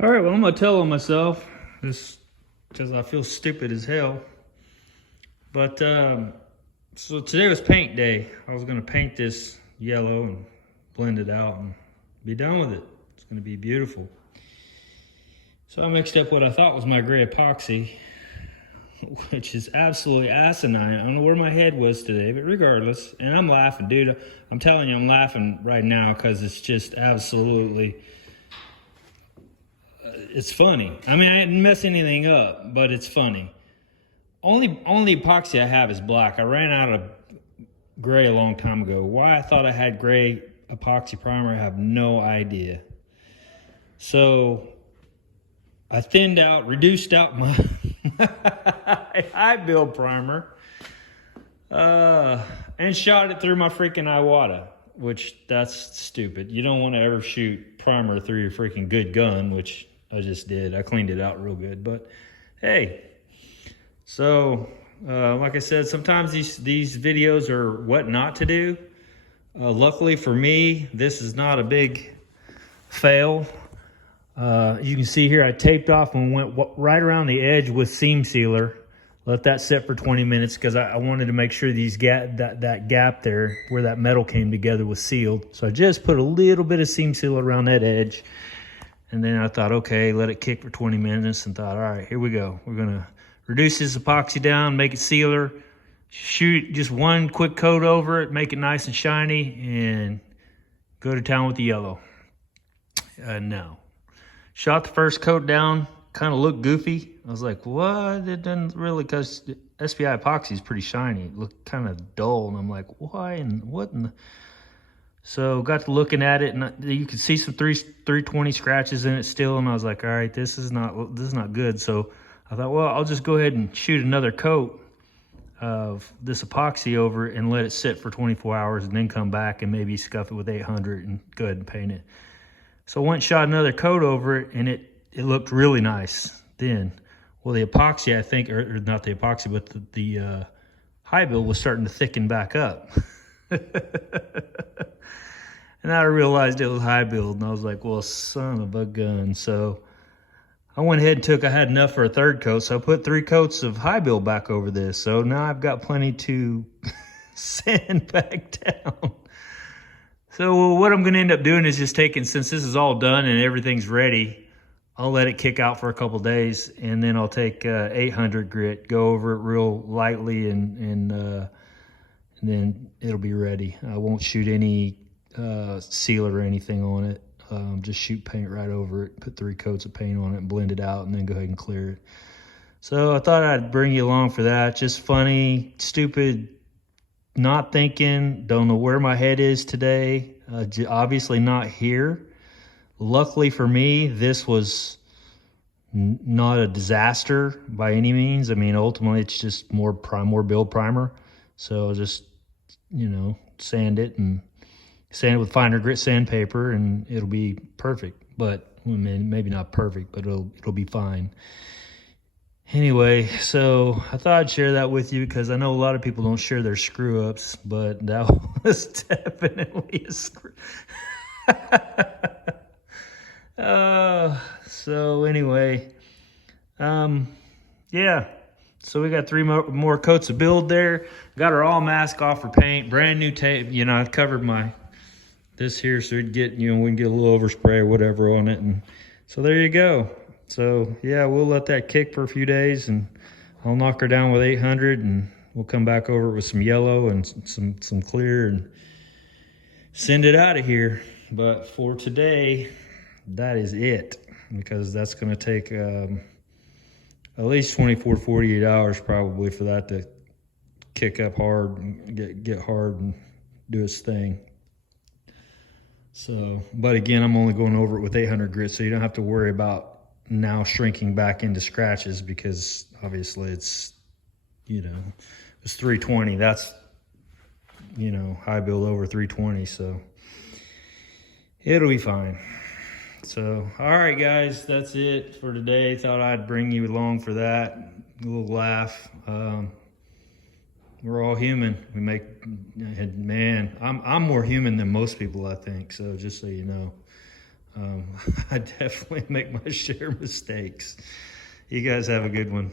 All right, well, I'm gonna tell on myself just because I feel stupid as hell. But so today was paint day. I was gonna paint this yellow and blend it out and be done with it. It's gonna be beautiful. So I mixed up what I thought was my gray epoxy, which is absolutely asinine. I don't know where my head was today, but regardless, and I'm laughing, dude. I'm telling you, I'm laughing right now because it's just absolutely. It's funny. I mean, I didn't mess anything up, but it's funny. Only epoxy I have is black. I ran out of gray a long time ago. Why I thought I had gray epoxy primer, I have no idea. So I thinned out, reduced out my high build primer, and shot it through my freaking Iwata, which that's stupid. You don't want to ever shoot primer through your freaking good gun, which I just did. I cleaned it out real good, but hey. So, like I said, sometimes these videos are what not to do. Luckily for me, this is not a big fail. You can see here I taped off and went right around the edge with seam sealer. Let that sit for 20 minutes because I wanted to make sure that gap there where that metal came together was sealed. So I just put a little bit of seam sealer around that edge. And then I thought, okay, let it kick for 20 minutes and thought, all right, here we go. We're going to reduce this epoxy down, make it sealer, shoot just one quick coat over it, make it nice and shiny, and go to town with the yellow. No. Shot the first coat down, kind of looked goofy. I was like, what? It doesn't really, because SPI epoxy is pretty shiny. It looked kind of dull, and I'm like, why and what in the... So got to looking at it, and you could see some 320 scratches in it still, and I was like, all right, this is not good. So I thought, well, I'll just go ahead and shoot another coat of this epoxy over it and let it sit for 24 hours and then come back and maybe scuff it with 800 and go ahead and paint it. So I went and shot another coat over it, and it looked really nice then. Well, the epoxy, I think, or not the epoxy, but the high build was starting to thicken back up. And I realized it was high build, and I was like, well, son of a gun. So I went ahead and I had enough for a third coat, so I put 3 coats of high build back over this. So now I've got plenty to sand back down. So what I'm gonna end up doing is just taking, since this is all done and everything's ready, I'll let it kick out for a couple days, and then I'll take 800 grit, go over it real lightly, and then it'll be ready. I won't shoot any sealer or anything on it. Just shoot paint right over it, put 3 coats of paint on it, and blend it out, and then go ahead and clear it. So I thought I'd bring you along for that. Just funny, stupid, not thinking, don't know where my head is today. Obviously not here. Luckily for me, this was not a disaster by any means. I mean, ultimately it's just more build primer. So just, sand it with finer grit sandpaper, and it'll be perfect. But I mean, maybe not perfect, but it'll be fine. Anyway, so I thought I'd share that with you because I know a lot of people don't share their screw ups, but that was definitely a screw. So anyway, yeah. So we got 3 more coats of build there. Got our all mask off for paint, brand new tape. I covered this here so we'd get, we can get a little overspray or whatever on it. And so there you go. So yeah, we'll let that kick for a few days, and I'll knock her down with 800, and we'll come back over with some yellow and some clear and send it out of here. But for today, that is it, because that's going to take at least 24 to 48 hours probably for that to kick up hard and get hard and do its thing. So, but again, I'm only going over it with 800 grit, so you don't have to worry about now shrinking back into scratches, because obviously it's, it's 320. That's, high build over 320, so it'll be fine. So, all right, guys, that's it for today. Thought I'd bring you along for that. A little laugh. We're all human. Man, I'm more human than most people, I think. So just so you know, I definitely make my share of mistakes. You guys have a good one.